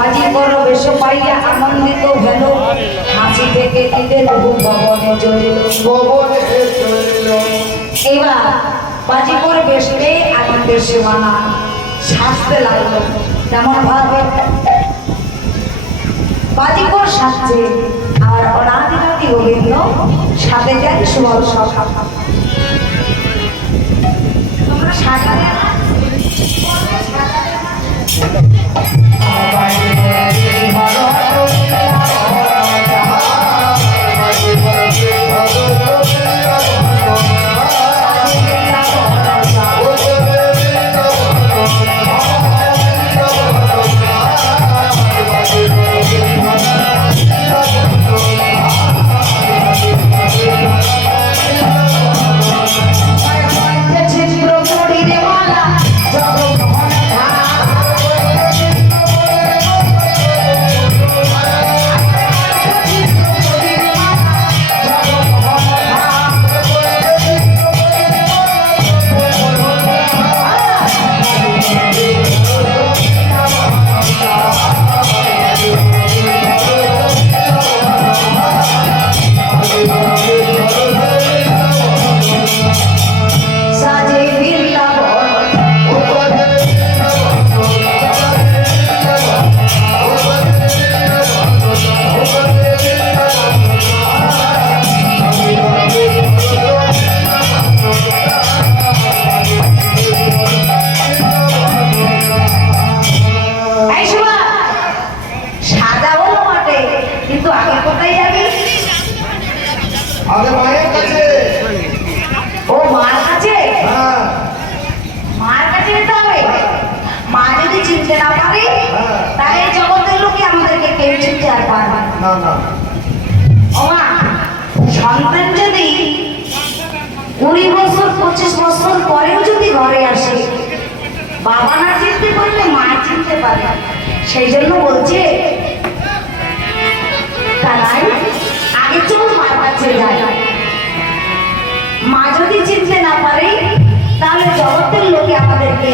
বাজি করো বেশ পাইয়া আনন্দিত হল হাসি থেকে দিলেন ভবনে চলিল। এবার বাজি করে বেশে আনন্দের সীমানা সাজতে লাগলো। কেমন ভাবে বাজি কর সাজছে আর অনাদিনাদি গোবিন্দ সাথে যায় সুবল সখা। তোমরা সাজাবে না সন্তান যদি 20 বছর 25 বছর পরেও যদি ঘরে আসে বাবা না চিনতে পারলে মা চিনতে পারে। সেই জন্য বলছে তারাই আগে চল মার কাছে যায়। মা যদি চিনতে না পারে তাহলে জগতের লোকে আমাদেরকে